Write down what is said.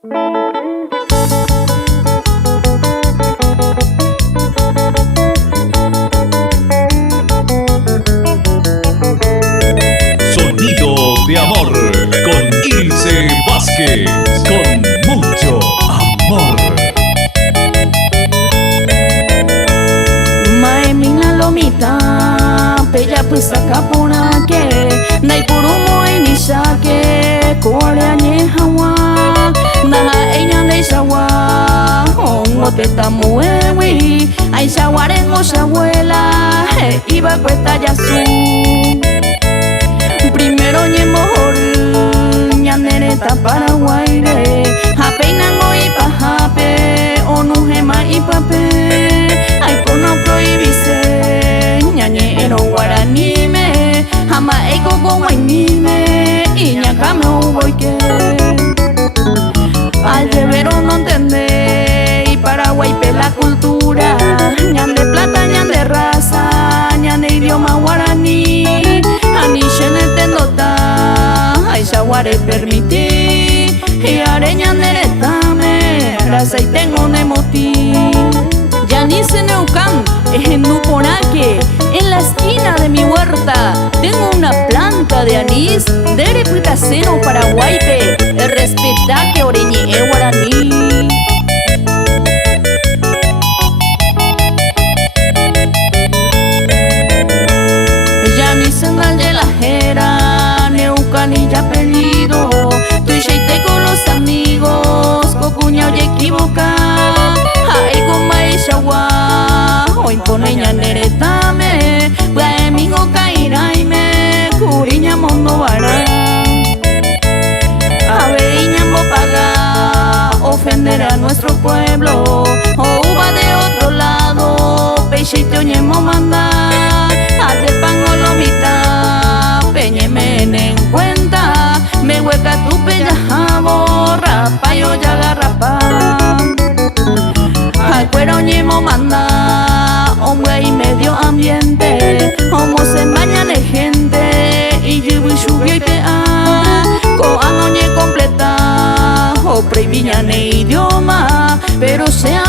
Sonido de amor con Ilse Vázquez, con mucho amor. Maemina lomita, pella pusaka ponake, nai purumo inishake, koreanye hawa, naha enya neishawa, hongo teta muewi, aisha warengo shabuela, iba cuesta yasu. Primero ñemohoru, ñanereta paraguaire, hapeinango ipahape, onujema ipape, aipono prohibise, ñañe ero guaranime, hama eiko guainime, y ñacame uboike. Al devero no entender, y Paraguay pe la cultura, ñan de plata, ñan de raza, ñan de idioma guaraní, anishen entendota, ay shaware permití, y areña neretame, raza y tengo un emoti. Yanice Neucán, es en Nuporaque, en la esquina de mi huerta, tengo una planta de anís, de reputaceno paraguaype, el respeta que oreñe e guaraní. Yanice de la jera, Neucán y ya apellido, tu y con los amigos, cocuña y equivoca. Hoy pone ñaneretame, guaemingo cairaime, curiña mondo vara. Aveiñambo paga, ofender a nuestro pueblo, o uva de otro lado, peixito ñemo manda, hace pango lomita, peñeme en cuenta, me hueca tu pellajabo, rapa yo ya garrapa. Al cuero ñemo manda, hombre y medio ambiente, homo se baña de gente, y yubi lluvia y pea, coano ñe completa, o previña ne idioma, pero sea